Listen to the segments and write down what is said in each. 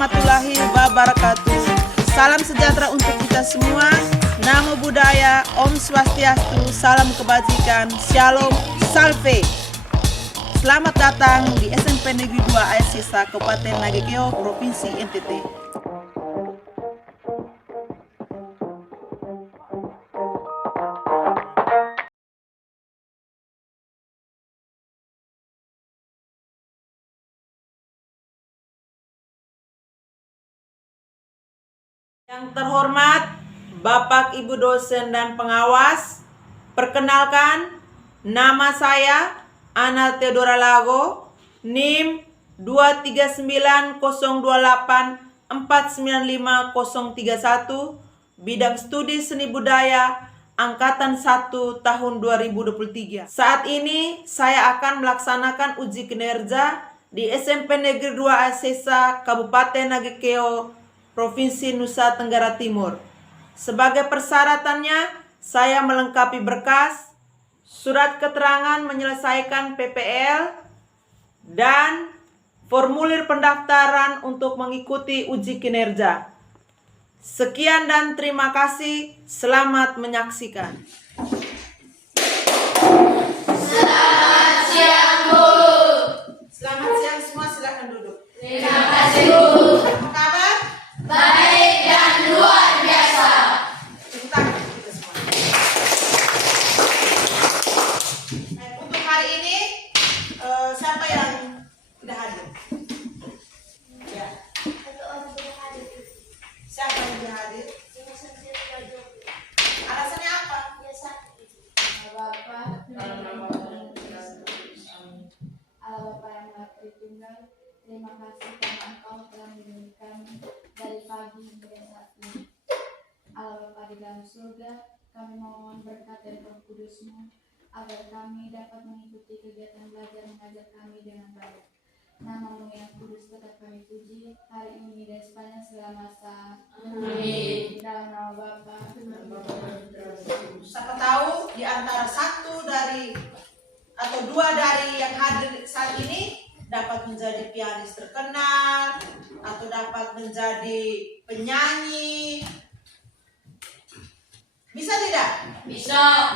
warahmatullahi wabarakatuh. Salam sejahtera untuk kita semua. Namo Buddhaya, Om Swastiastu, salam kebajikan, Shalom, Salve. Selamat datang di SMP Negeri 2 Ayasisa, Kabupaten Nagekeo, Provinsi NTT. Yang terhormat Bapak Ibu dosen dan pengawas, perkenalkan nama saya Ana Theodora Lago, NIM 23028495031, bidang studi seni budaya angkatan 1 tahun 2023. Saat ini saya akan melaksanakan uji kinerja di SMP Negeri 2 Ayasisa, Kabupaten Nagekeo, Provinsi Nusa Tenggara Timur. Sebagai persyaratannya, saya melengkapi berkas, surat keterangan menyelesaikan PPL, dan formulir pendaftaran untuk mengikuti uji kinerja. Sekian dan terima kasih. Selamat menyaksikan. Selamat siang, Bu. Selamat siang semua, silakan duduk. Terima kasih, Bu. Apa kabar? Baik dan luar biasa. Tepuk tangan kita semua. Baik, untuk hari ini siapa yang sudah hadir? Ya. Siapa yang sudah hadir? Alasannya apa? Bapak yang Maha Tritunggal, terima kasih karena Engkau telah mengirimkan dari pagi hingga saat ini. Allah Bapa di dalam surga, kami mohon berkat dari Roh Kudus-Mu agar kami dapat mengikuti kegiatan belajar mengajar kami dengan baik. Nama-Mu yang kudus tetap kami puji hari ini dan sepanjang segala masa. Amin. Dalam nama Bapa. Siapa tahu di antara satu dari atau dua dari yang hadir saat ini dapat menjadi pianis terkenal atau dapat menjadi penyanyi. Bisa tidak? Bisa.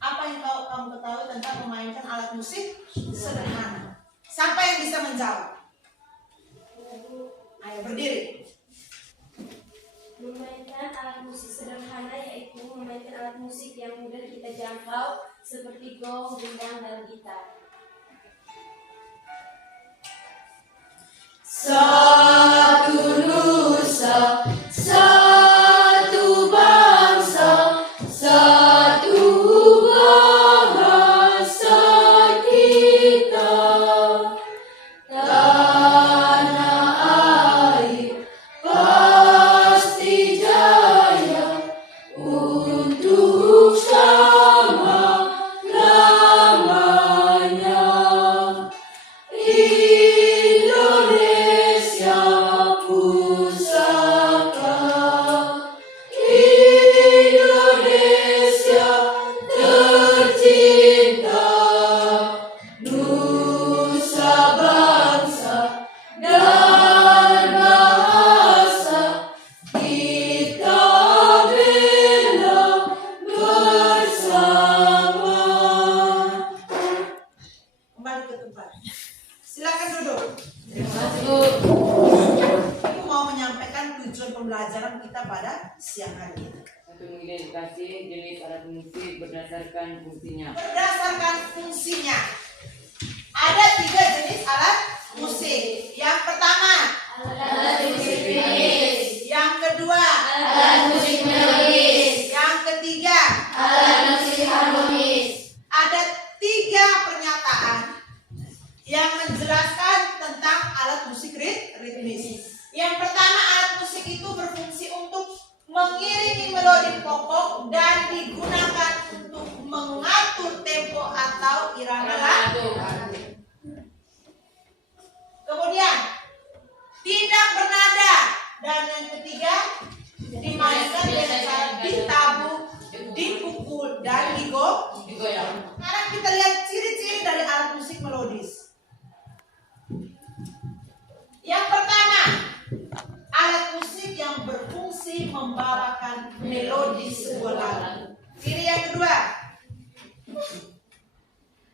Apa yang kamu ketahui tentang memainkan alat musik sederhana? Siapa yang bisa menjawab? Ayo berdiri. Memainkan alat musik sederhana yaitu memainkan alat musik yang mudah kita jangkau seperti gong, gendang, dan gitar. Satu nusa, satu bangsa, satu bahasa kita. Tanah air pasti jaya untuk selama-lamanya. Indonesia pusaka, Indonesia tercinta, nusa bangsa dan bahasa kita bela bersama. Kembali ke tempat. Silakan duduk. Masuk. Ibu mau menyampaikan tujuan pembelajaran kita pada siang hari ini. Satu, mengidentifikasi jenis alat musik berdasarkan fungsinya. Berdasarkan fungsinya, ada 3 jenis alat musik. Yang pertama, Alat musik ritmis, yang kedua, alat musik melodis, yang ketiga. alat musik harmonis. Ada 3 pernyataan yang menjelaskan tentang alat musik ritmis. Yang pertama, alat musik itu berfungsi untuk mengiringi melodi pokok dan digunakan untuk mengatur tempo atau irama lagu. Kemudian, tidak bernada. Dan yang ketiga, dimainkan dengan cara ditabuk, dipukul, dan digoyang. Digoyang. Sekarang kita lihat ciri-ciri dari alat musik melodis. merupakan melodi sebuah lagu. Ciri yang kedua,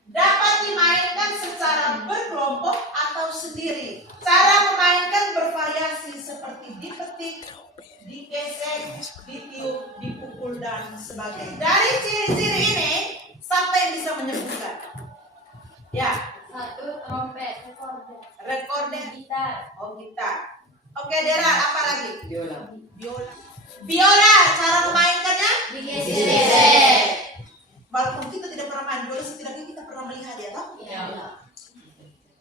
dapat dimainkan secara berkelompok atau sendiri. Cara memainkan bervariasi seperti dipetik, digesek, ditiup, dipukul, dan sebagainya. Dari ciri-ciri ini, siapa yang bisa menyebutkan? Ya, 1. Trompet. recorder. Gitar. Oh, gitar. Oke, Dera, apa lagi? Biola. Biola. Biola, cara memainkannya? Digesek. Walaupun kita tidak pernah main biola, setidaknya kita pernah melihat ya, toh? Ya.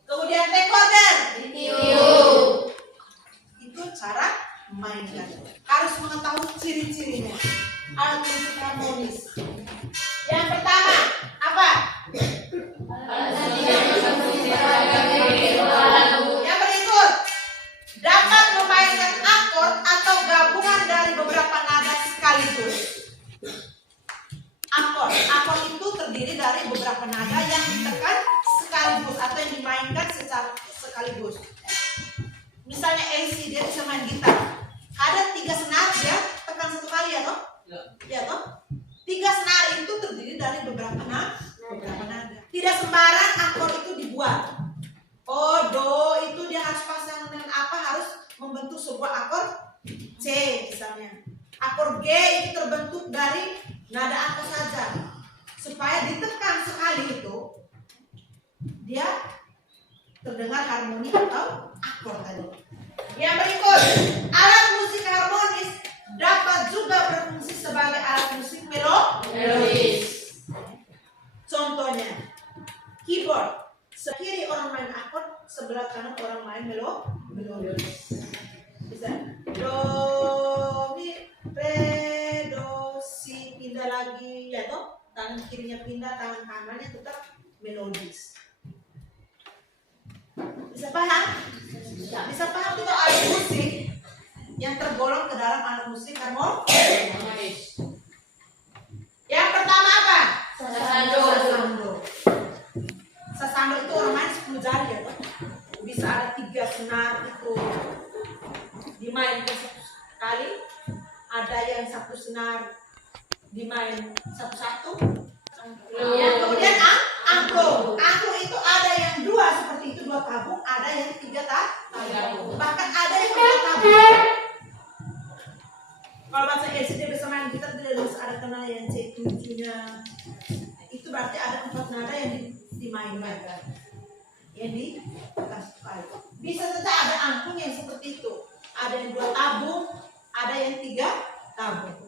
Kemudian recorder. Ditiup. Itu cara memainkan. Harus mengetahui ciri-cirinya. Alat musik harmonis. Yang pertama, apa? Yang berikut, dapat memainkan akord atau gabungan dari beberapa nada sekaligus. Akord itu terdiri dari beberapa nada yang ditekan sekaligus atau yang dimainkan secara sekaligus. Misalnya AC, dia bisa main gitar. Ada 3 senar, dia tekan satu kali ya toh? Ya toh? 3 senar itu terdiri dari beberapa nada. Tidak sembarang akord itu dibuat. Oh, do itu dia harus pasang dengan apa? Harus membentuk sebuah akord C misalnya. Akord G itu terbentuk dari nada apa saja. Supaya ditekan sekali itu, dia terdengar harmoni atau akord tadi. Yang berikut, alat musik harmonis dapat juga berfungsi sebagai alat musik melodis. Contohnya, keyboard. Sebelah kiri orang main akord, sebelah kanan orang main melodis. Bisa do, mi, re, do, si, pindah lagi ya toh. Tangan kirinya pindah, tangan kanannya tetap melodis. Bisa paham? Bisa paham itu alat musik yang tergolong ke dalam alat musik harmonis. Yang pertama apa? Sasando. Sasando itu orang main 10 jari ya toh. Bisa ada 3 senar itu dimainkan sekali. Ada yang 1 senar dimain satu-satu. Yang kemudian angklung. Angklung itu ada yang 2 seperti itu, 2 tabung, ada yang 3 tabung. Bahkan ada yang 4 tabung. Kalau bahasa LCD bisa main gitar, tidak harus ada kena yang C7-nya. Itu berarti ada 4 nada yang dimainkan. Yang ditekan sekali. Bisa saja ada angklung yang seperti itu. Ada yang 2 tabung, ada yang 3 tabung.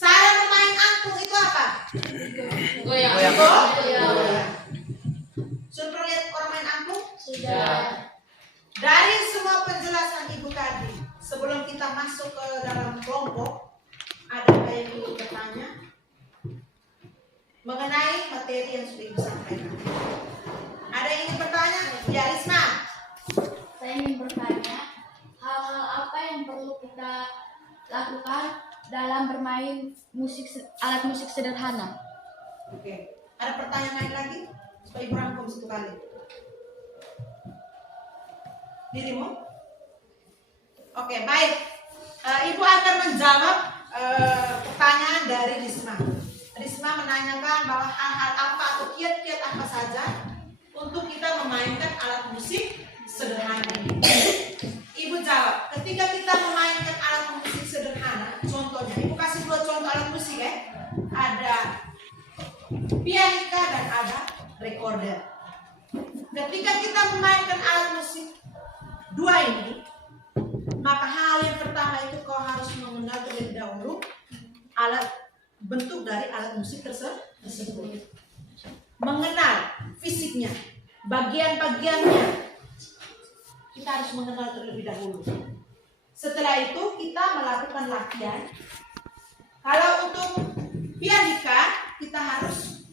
Cara bermain angklung itu apa? Goyang. Sudah pernah lihat orang main angklung? Sudah. Dari semua penjelasan ibu tadi, sebelum kita masuk ke dalam kelompok, ada yang ingin bertanya mengenai materi yang sudah ibu sampaikan. Ada yang ingin bertanya? Ya, Risma. Saya ingin bertanya, hal-hal apa yang perlu kita lakukan dalam bermain alat musik sederhana? Oke. Ada pertanyaan lain lagi? Supaya ibu rangkum 1 kali. Dirimu? Oke, baik. Ibu akan menjawab pertanyaan dari Risma. Risma menanyakan bahwa hal-hal apa atau kiat-kiat apa saja untuk kita memainkan alat musik sederhana ini. Ibu jawab, ketika kita memainkan alat musik sederhana, contohnya, ibu kasih 2 contoh alat musik ya. Ada pianika dan ada recorder. Ketika kita memainkan alat musik 2 ini, maka hal yang pertama itu kau harus mengenal terlebih dahulu bentuk dari alat musik tersebut. Mengenal fisiknya, bagian-bagiannya. Kita harus mengenal terlebih dahulu. Setelah itu kita melakukan latihan. Kalau untuk pianika, kita harus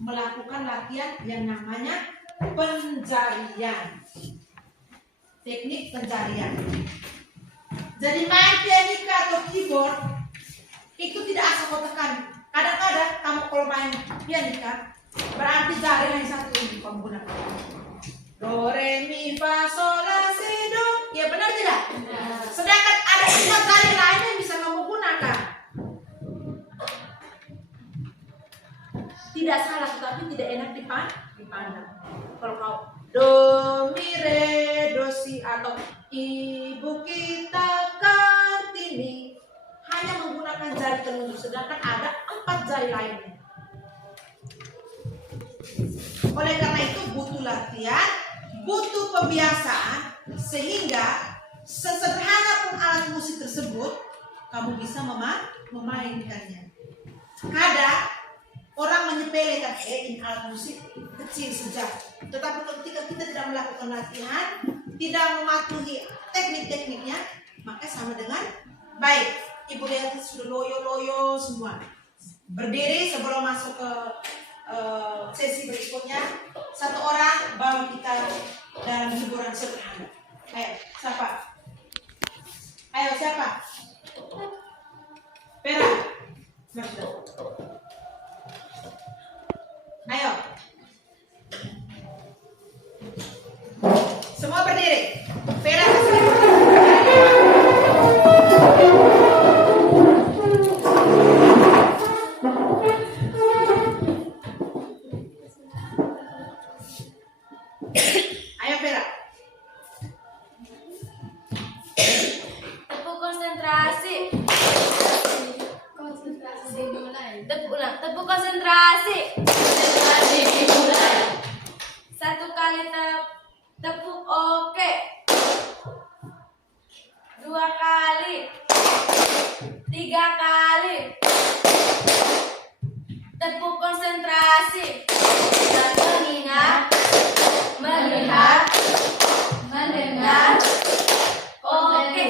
melakukan latihan yang namanya penjarian. Teknik penjarian. Jadi main pianika atau keyboard itu tidak asal kau tekan. Kadang-kadang kamu kalau main pianika berarti jari hanya 1 ini kamu gunakan. Do, re, mi, fa, sol, la, si, do. Ya benar tidak? Sedangkan ada 4 jari lain yang bisa kamu gunakan. Kalau mau do mi re do si atau ibu kita Kartini hanya menggunakan jari telunjuk, sedangkan ada 4 jari lainnya. Oleh karena itu butuh latihan, butuh pembiasaan, sehingga sesederhana pun alat musik tersebut kamu bisa memainkannya. Kadang orang menyepelekan ini alat musik kecil saja, tetapi ketika kita tidak melakukan latihan, tidak mematuhi teknik-tekniknya, maka sama dengan baik. Ibu lihat sudah loyo-loyo semua. Berdiri sebelum masuk ke sesi berikutnya. Satu orang bawa kita dalam hiburan sederhana. Ayo, siapa? Ayo, siapa? Pera. Ayo. Semua berdiri. Pera kasih. Ayo Vera. Tepuk konsentrasi. Konsentrasi dimulai. Tepuk konsentrasi. Satu kali tepuk oke. 2 kali. 3 kali. Tepuk konsentrasi. Dan mengingat, melihat, mendengar. Oke.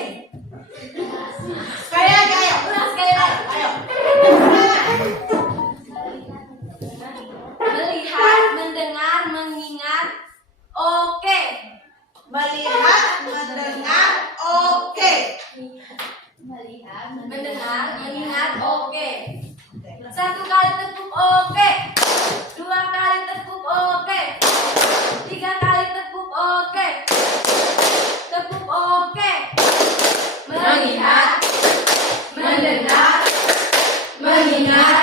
Sekali lagi ayo. Ulang sekali lagi. Ayo. Melihat, mendengar, mengingat. Oke. Melihat, mendengar, oke. Melihat, Mendengar, mengingat. Oke. 1 kali tepuk oke. 2 kali tepuk oke. 3 kali tepuk oke. Tepuk oke. Melihat, mendengar, mengingat.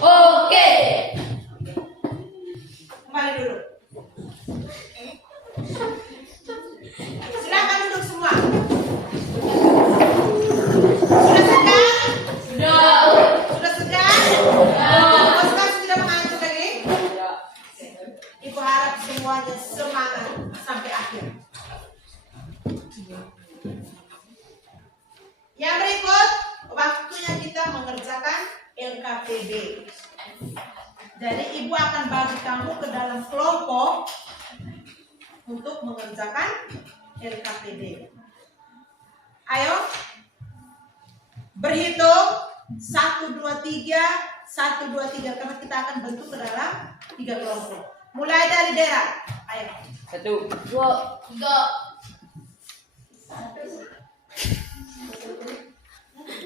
Oke. Kembali dulu. Silakan duduk semua. Sudah segar? Sudah segar? Sekarang sudah mengantuk lagi? Ibu harap semuanya semangat sampai akhir. Yang berikut, waktunya kita mengerjakan LKPD. Jadi ibu akan bagi kamu ke dalam kelompok untuk mengerjakan LKPD. Ayo, berhitung 1, 2, 3, 1, 2, 3 karena kita akan bentuk ke dalam 3 kelompok. Mulai dari Dera. Ayo. 1, 2, 3.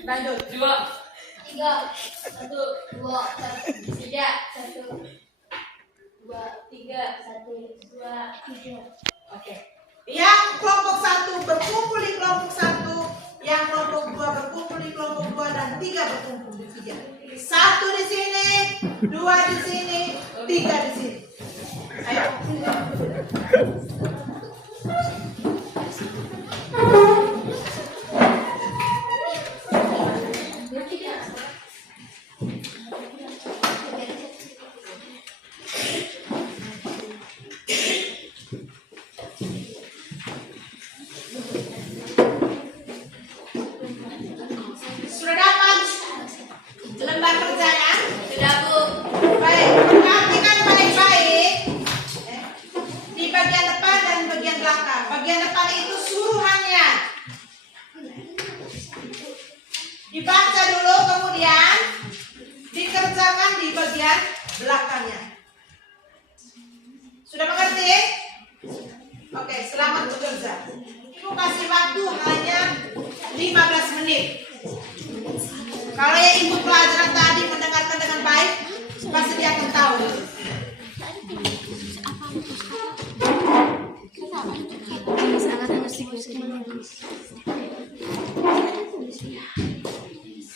Lanjut. 2, 3. 1, 2, 3. 1, 2, 3. 1, 2, 3. Oke. Yang kelompok 1 berkumpul di kelompok 1, yang kelompok 2 berkumpul di kelompok 2 dan 3 berkumpul di 3. 1 di sini, 2 di sini, 3 di sini. Ayo. Sudah dapat lembar kerjanya? Sudah, Bu. Baik, perhatikan baik-baik di bagian depan dan bagian belakang. Bagian depan itu suruhannya. Dibaca dulu, kemudian dikerjakan di bagian belakangnya. Sudah mengerti? Oke, selamat bekerja. Ibu kasih waktu hanya 15 menit. Kalau yang ibu pelajaran tadi mendengarkan dengan baik, pasti dia akan tahu.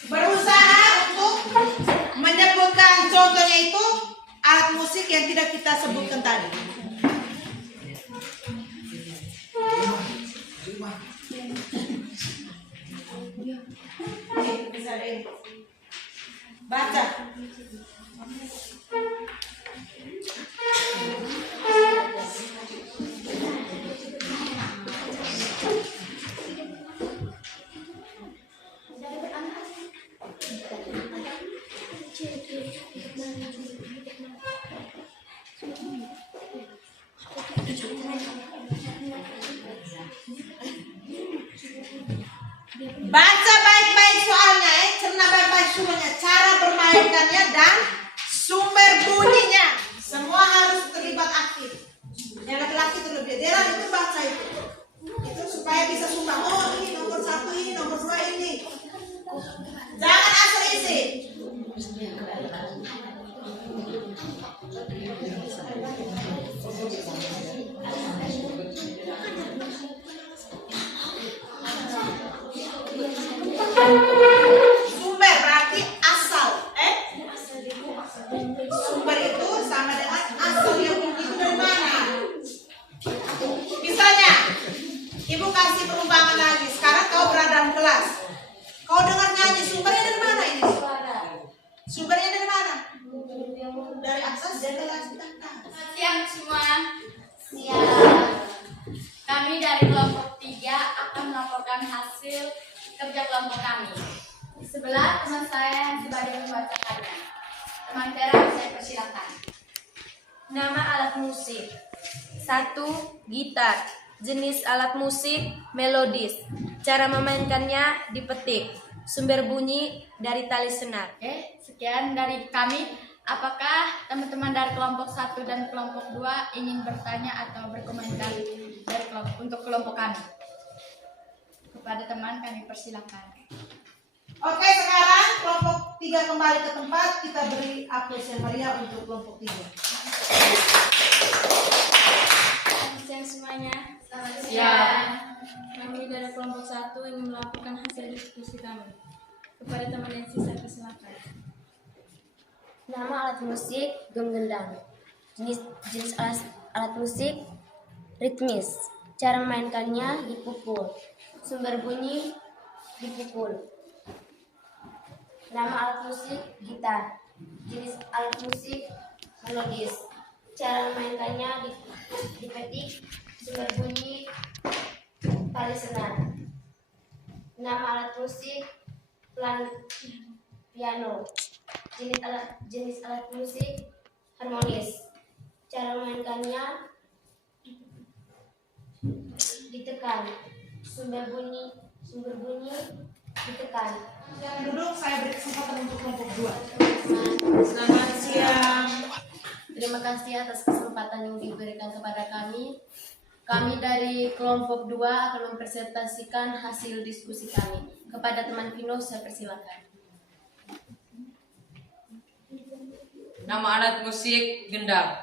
Berusaha untuk menyebutkan contohnya itu alat musik yang tidak kita sebutkan tadi. Baca. Baca baik-baik soalnya, cerna baik-baik soalnya, cara bermainkannya dan sumber bunyinya. Semua harus terlibat aktif. Yang laki-laki terlebih. Dera itu baca itu. Itu supaya bisa sumbang. Oh ini nomor 1 ini, nomor 2 ini. Jangan asal isi. Sumber berarti asal. Sumber itu sama dengan asal yang bunyi itu dari mana? Misalnya, ibu kasih perumpamaan lagi. Sekarang kau berada dalam kelas. Kau dengar nyanyi, sumbernya dari mana ini? Sumbernya dari mana? Dari atas kelas. Siang semua. Siang. Kami dari kelompok 3 akan melaporkan hasil kerja kelompok kami. Di sebelah teman saya yang sebagai membacakannya. Teman Vera, saya persilakan. Nama alat musik. 1. Gitar. Jenis alat musik melodis. Cara memainkannya dipetik. Sumber bunyi dari tali senar. Oke, sekian dari kami. Apakah teman-teman dari kelompok 1 dan kelompok 2 ingin bertanya atau berkomentar untuk kelompok kami? Kepada teman kami persilakan. Oke, sekarang kelompok 3 kembali ke tempat. Kita beri apresiasi meriah untuk kelompok 3. Selamat siang semuanya. Selamat siang. Kami dari kelompok 1 ingin melaporkan hasil diskusi kami. Kepada teman yang sisa persilakan. Nama alat musik gong gendang. Jenis alat musik ritmis. Cara memainkannya dipukul. Sumber bunyi dipukul. Nama alat musik gitar. Jenis alat musik melodis. Cara memainkannya dipetik. Sumber bunyi tali senar. Nama alat musik piano. Jenis alat musik harmonis. Cara memainkannya ditekan. Sumber bunyi ditekan. Yang duduk saya beri kesempatan untuk kelompok 2. Selamat siang. Terima kasih atas kesempatan yang diberikan kepada kami. Kami dari kelompok 2 akan mempresentasikan hasil diskusi kami. Kepada teman Vino, saya persilakan. Nama alat musik gendang.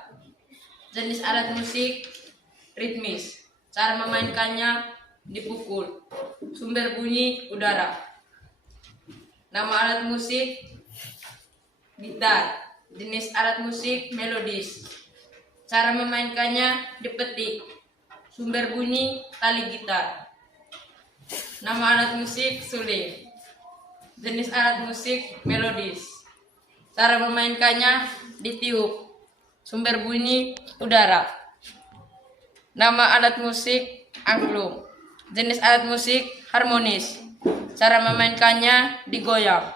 Jenis alat musik ritmis. Cara memainkannya dipukul. Sumber bunyi udara. Nama alat musik gitar. Jenis alat musik melodis. Cara memainkannya dipetik. Sumber bunyi tali gitar. Nama alat musik suling. Jenis alat musik melodis. Cara memainkannya ditiup. Sumber bunyi udara. Nama alat musik angklung. Jenis alat musik harmonis. Cara memainkannya digoyang.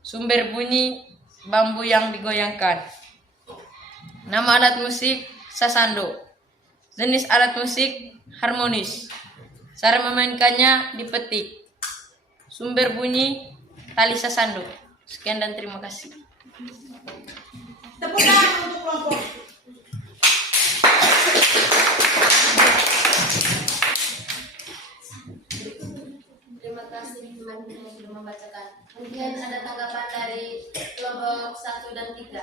Sumber bunyi bambu yang digoyangkan. Nama alat musik sasando. Jenis alat musik harmonis. Cara memainkannya dipetik. Sumber bunyi tali sasando. Sekian dan terima kasih. Tepuk tangan untuk kelompok. Terima kasih teman yang sudah membacakan. Mungkin ada tanggapan dari kelompok 1 dan 3.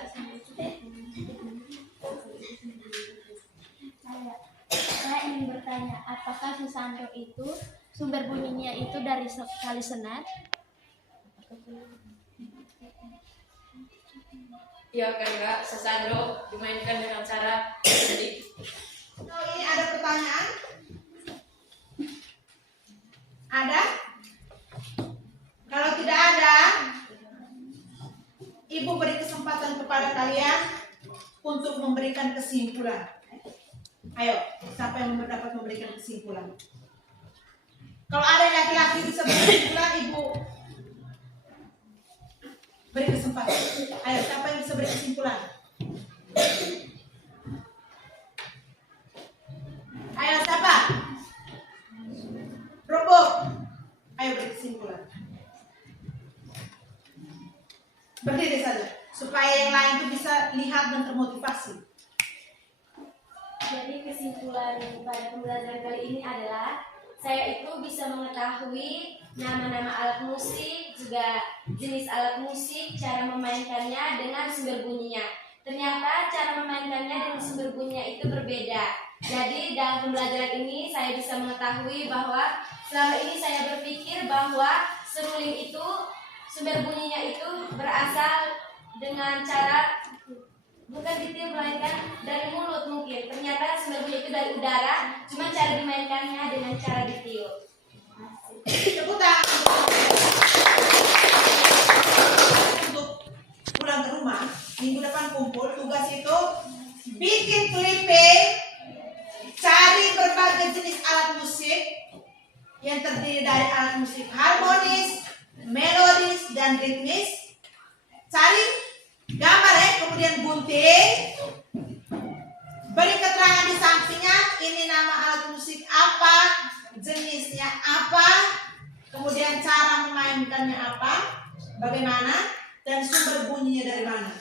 Saya ingin bertanya, apakah sasando itu sumber bunyinya itu dari tali senar? Ya karena sasando dimainkan dengan cara petik. Oh, ini ada pertanyaan? Ada? Kalau tidak ada, memberikan kesimpulan. Ayo, siapa yang dapat memberikan kesimpulan? Kalau ada laki-laki bisa berkesimpulan, Ibu beri kesempatan. Ayo, siapa yang bisa beri kesimpulan? Ayo, siapa? Robok. Ayo beri kesimpulan. Berdiri saja, supaya yang lain tuh bisa lihat dan termotivasi. Jadi kesimpulan pada pembelajaran kali ini adalah saya itu bisa mengetahui nama-nama alat musik, juga jenis alat musik, cara memainkannya dengan sumber bunyinya. Ternyata cara memainkannya dengan sumber bunyinya itu berbeda. Jadi dalam pembelajaran ini saya bisa mengetahui bahwa selama ini saya berpikir bahwa seruling itu sumber bunyinya itu berasal dengan cara bukan ditiup melainkan dari mulut mungkin. Ternyata sumber bunyi itu dari udara, cuma cara dimainkannya dengan cara ditiup. Tepuk tangan. Untuk pulang ke rumah, minggu depan kumpul, tugas itu bikin clipping, cari berbagai jenis alat musik yang terdiri dari alat musik harmonis, melodis, dan ritmis. Cari gambar kemudian gunting, beri keterangan di sampingnya, ini nama alat musik apa, jenisnya apa, kemudian cara memainkannya apa, bagaimana, dan sumber bunyinya dari mana.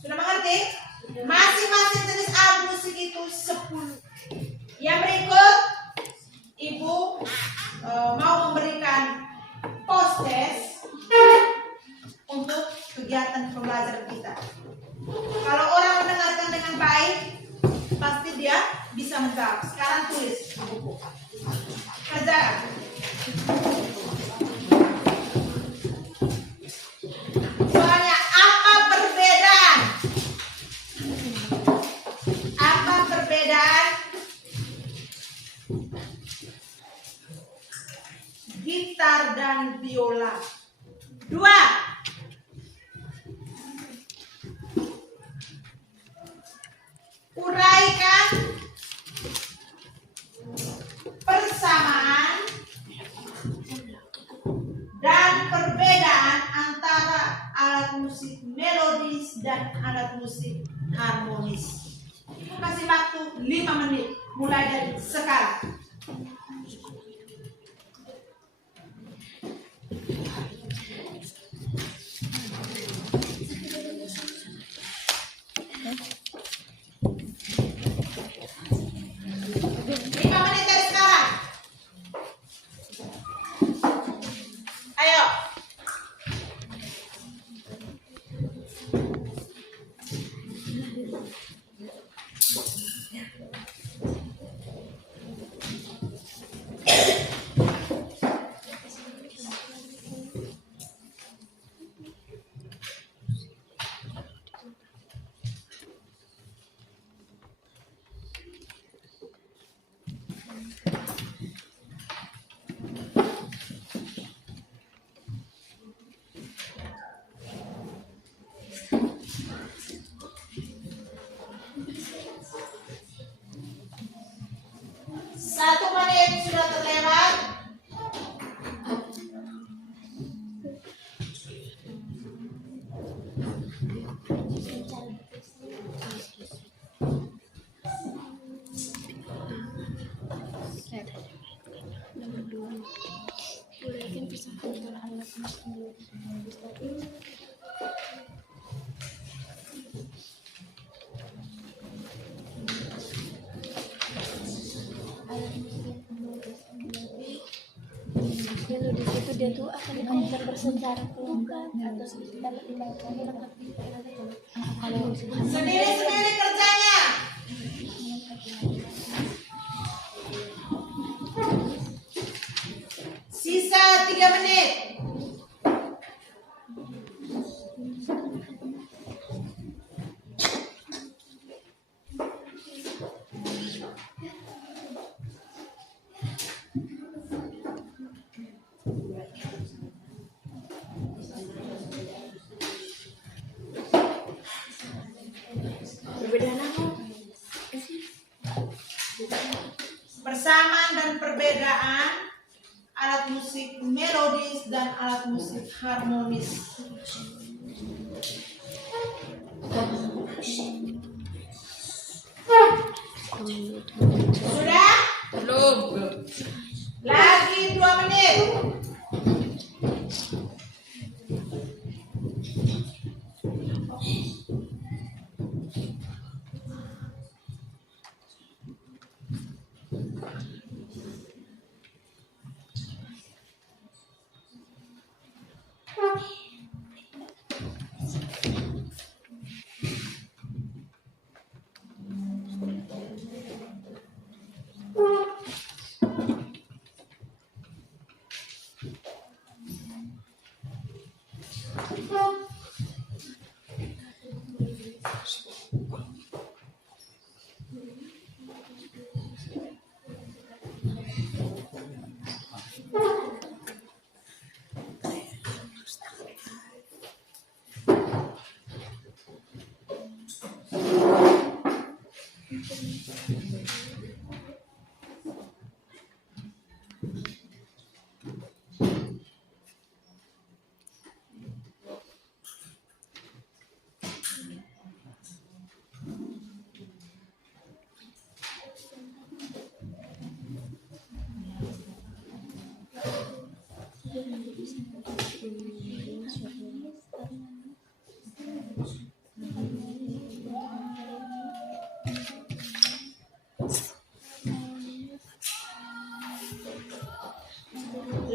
Sudah mengerti? Masing-masing jenis alat musik itu 10. Yang berikut, Ibu mau memberikan post test untuk kegiatan pembelajaran kita. Kalau orang mendengarkan dengan baik, pasti dia bisa menjawab. Sekarang tulis di buku. Kerjakan. Soalnya apa perbedaan? Apa perbedaan gitar dan biola? 2. Uraikan persamaan dan perbedaan antara alat musik melodis dan alat musik harmonis. Kasih waktu 5 menit mulai dari sekarang. Satu menit sudah terlewat. Melodis itu dia tuh akan dikonversi secara pelukan atau dapat dimainkan kalau Sendiri-sendiri kerjanya. Sisa 3 menit. Persamaan dan perbedaan alat musik melodis dan alat musik harmonis. Sudah? Belum. Lagi 2 menit.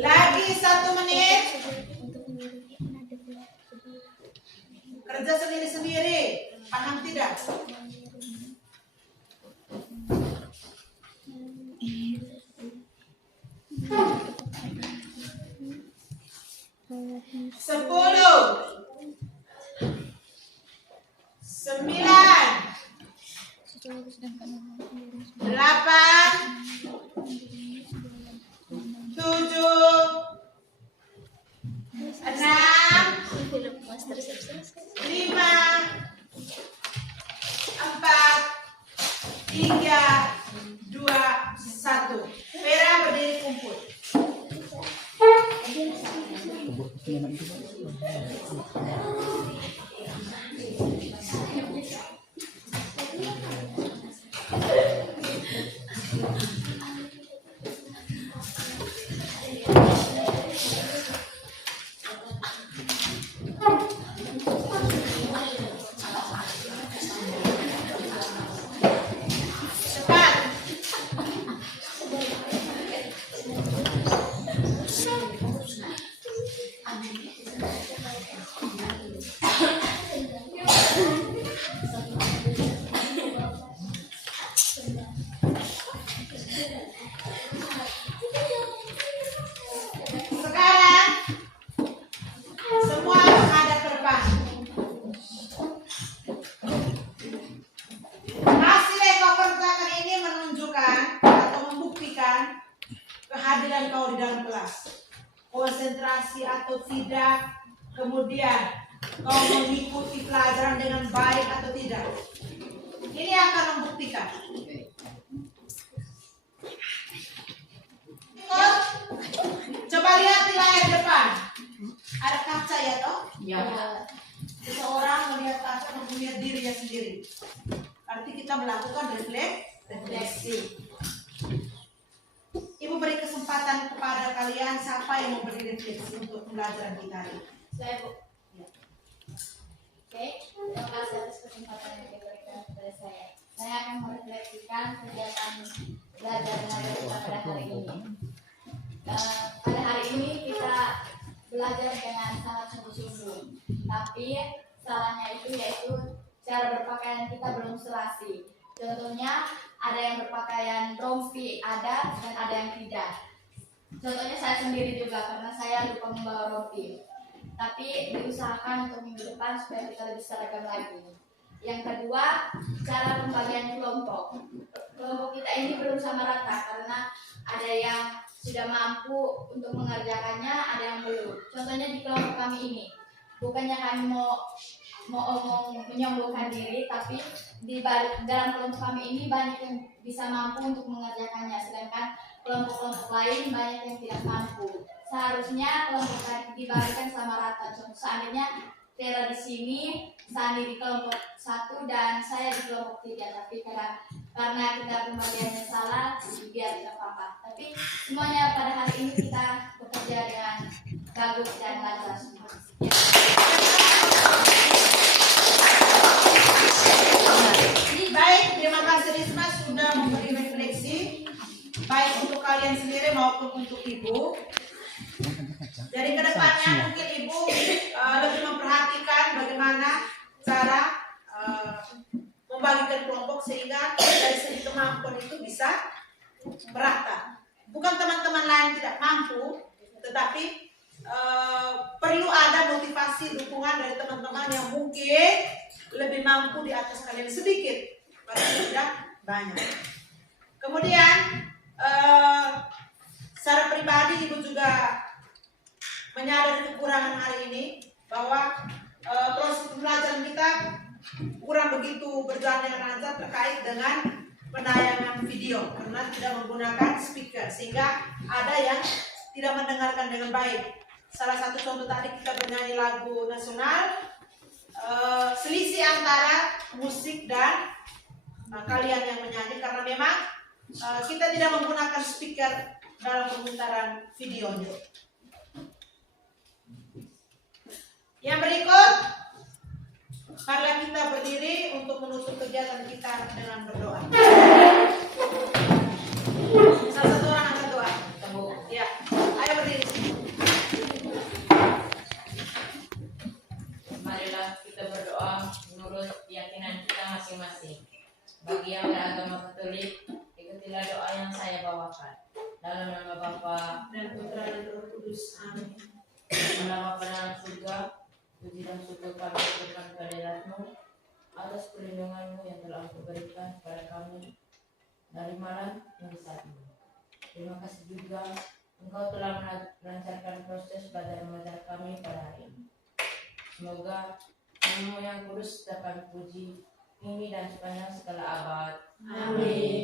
Lagi 1 menit. Kerja sendiri-sendiri. Paham tidak? Sepuluh, 9, 8, 7, 6, 5, 4, 3, 2, 1. Vera berdiri kumpul. Cepat. Sekarang semua menghadap ke depan. Hasil yang kau kerjakan ini menunjukkan atau membuktikan kehadiran kau di dalam kelas. Konsentrasi atau tidak, kemudian kau mengikuti pelajaran dengan baik atau tidak. Ini akan membuktikan. Ikut. Coba lihat di layar depan. Ada kaca ya toh? Ya. Seseorang melihat kaca dan melihat dirinya sendiri. Arti kita melakukan refleksi. Ibu beri kesempatan kepada kalian siapa yang mau beri refleksi untuk pembelajaran kita hari ini. Saya, Bu. Oke, terima kasih atas kesempatan yang diberikan kepada saya. Saya akan merefleksikan kegiatan belajar mengajar kita pada hari ini. Pada hari ini kita belajar dengan sangat sungguh-sungguh, tapi salahnya itu yaitu cara berpakaian kita belum serasi. Contohnya ada yang berpakaian rompi ada dan ada yang tidak. Contohnya saya sendiri juga karena saya lupa membawa rompi. Tapi diusahakan untuk minggu depan supaya kita lebih seragam lagi. Yang kedua, cara pembagian kelompok. Kelompok kita ini belum sama rata karena ada yang sudah mampu untuk mengerjakannya, ada yang belum. Contohnya di kelompok kami ini, bukannya kami mau menyombongkan diri, tapi dalam kelompok kami ini banyak yang bisa mampu untuk mengerjakannya, sedangkan kelompok-kelompok lain banyak yang tidak mampu. Seharusnya kelompok kami dibagikan sama rata. Contoh seandainya Tera di sini, Sani di kelompok 1 dan saya di kelompok 3, tapi karena kita pembagiannya salah, biar tidak apa-apa. Tapi semuanya pada hari ini kita bekerja dengan bagus dan lancar semua. Baik, terima kasih Risma sudah memberi refleksi baik untuk kalian sendiri maupun untuk ibu. Jadi kedepannya mungkin ibu lebih memperhatikan bagaimana cara membagikan kelompok sehingga dari segi kemampuan itu bisa merata. Bukan teman-teman lain tidak mampu, tetapi perlu ada motivasi dukungan dari teman-teman yang mungkin lebih mampu di atas kalian sedikit, padahal tidak banyak. Kemudian secara pribadi ibu juga menyadari kekurangan hari ini bahwa proses pembelajaran kita kurang begitu berjalan dengan lancar terkait dengan penayangan video karena tidak menggunakan speaker sehingga ada yang tidak mendengarkan dengan baik. Salah satu contoh tadi kita bernyanyi lagu nasional, selisih antara musik dan kalian yang menyanyi karena memang kita tidak menggunakan speaker dalam pemutaran videonya. Yang berikut, marilah kita berdiri untuk menutup kegiatan kita dengan berdoa. Salah satu orang angkat doa. Ya, ayo berdiri. Marilah kita berdoa menurut keyakinan kita masing-masing. Bagi yang beragama Katolik, ikutilah doa yang saya bawakan. Dalam nama Bapa Dan Putra dan Roh Kudus. Amin. dalam nama dalam surga, puji dan syukur kami berikan kehadiratmu atas perlindunganmu yang telah Engkau berikan kepada kami dari malam hingga saat ini. Terima kasih juga Engkau telah melancarkan proses belajar mengajar kami pada hari ini. Semoga Namamu yang kudus dapat puji ini dan sepanjang segala abad. Amin.